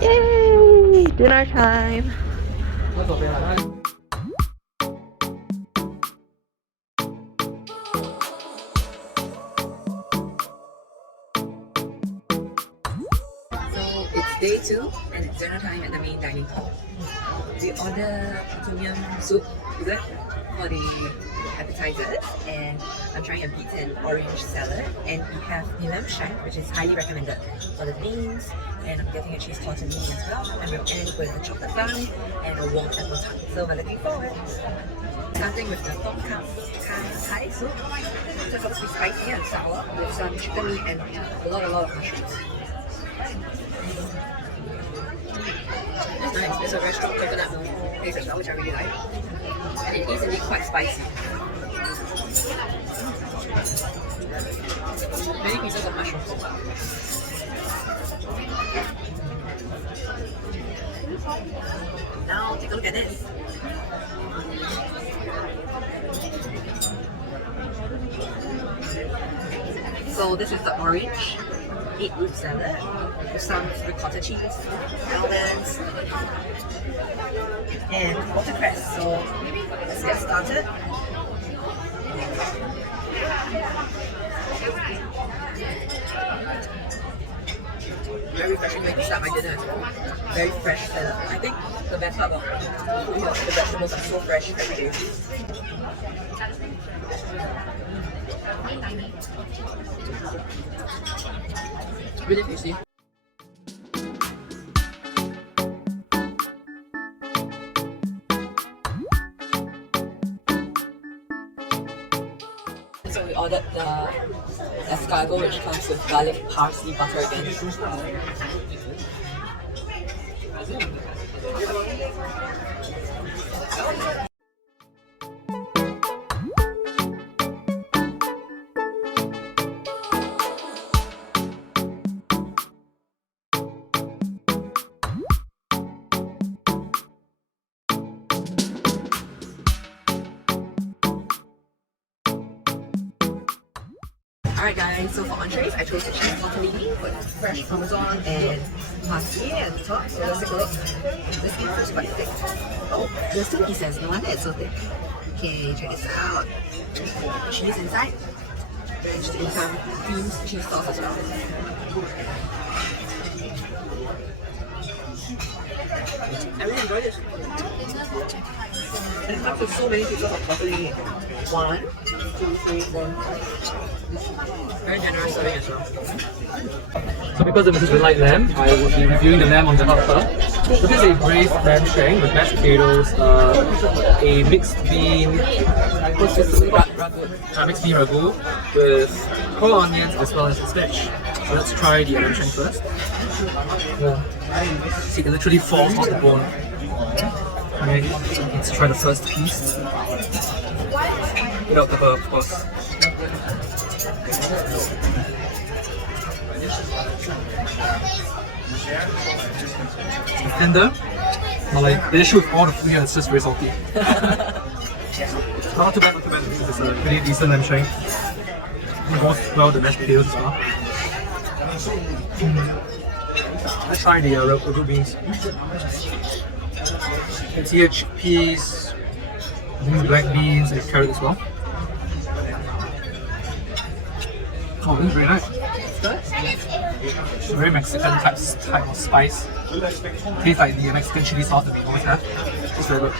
Yay! Dinner time! So it's day 2 and it's dinner time at the main dining hall. We order tom yum soup, is it? For the appetizers, and I'm trying a beetroot orange salad, and we have the lamb shank, which is highly recommended for the mains, and I'm getting a cheese tortellini as well, and we'll end with the chocolate bun and a warm apple tart. So we're looking forward. Starting with the tom kha Thai soup. It's supposed to be spicy and sour with some chicken meat and a lot of mushrooms. It's nice. It's a very strong coconut taste as well, which I really like. And it is indeed quite spicy. Many pieces of mushrooms. Now take a look at this. So this is the orange beetroot salad with some ricotta cheese, almonds, and watercress. So let's get started. Very refreshing way to start my dinner as well. Very fresh salad. I think the best part about the vegetables are so fresh every day. Really tasty. So we ordered the escargot, which comes with garlic, parsley, butter again. Alright guys, so for entrees, I chose the cheese tortellini with fresh parmesan and parsley at the top. So let's take a look. This one is quite thick. Oh, there's 2 pieces, no wonder it's so thick. Okay, check this out. Cheese inside. Drenched in some cream cheese sauce as well. I really enjoyed it. And it comes with so many pieces of tortellini. 1, 2, 3, 4, 5. Very generous serving as well. So because this is the light lamb, I will be reviewing the lamb on the upper. So this is a braised lamb shank with mashed potatoes, a mixed bean, mixed bean ragu with raw onions as well as spinach. So let's try the lamb shank first. Yeah. See, it literally falls off the bone. Okay, let's try the first piece. Without the herb, of course. It's tender, but like the issue with all the food here, it's just very salty. Not too bad, not too bad. It's a pretty decent lamb shank. It goes well with the mashed potatoes as well. Let's try the ragu beans. You can see here chickpeas, black beans, and carrot as well. Oh, this is very nice. It's very Mexican type of spice. Tastes like the Mexican chili sauce that we always have. It's very good.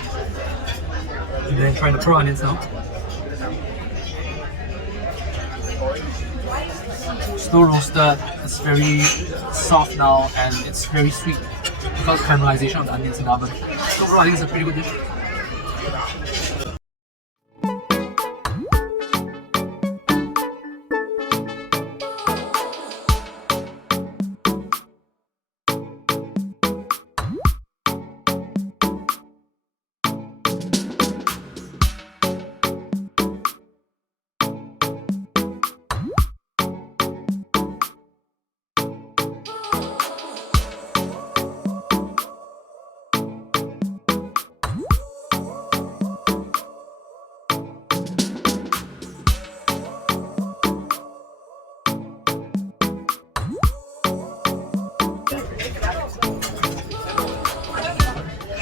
And then try the pearl onions now. Slow roasted, it's very soft now and it's very sweet because of caramelization of the onions in the oven. So overall, I think it's a pretty good dish.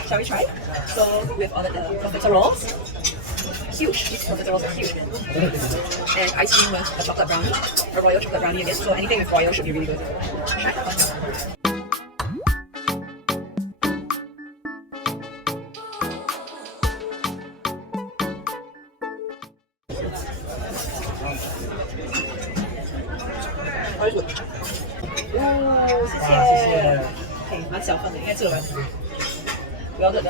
Shall we try? So we've ordered the profiteroles. Huge. These profiteroles are huge. And ice cream with a chocolate brownie. A royal chocolate brownie again. So anything with royal should be really good. Try that one.哦，谢谢。嘿，蛮小份的，应该吃得完。We ordered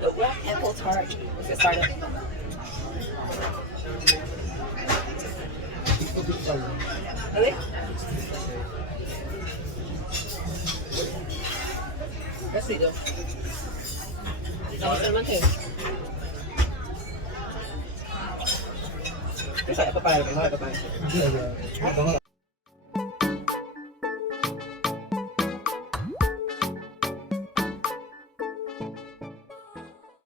the wrapped apple tart. Let's get started. Really? Very sweet though. No cinnamon taste. Tastes like apple pie, but not apple pie.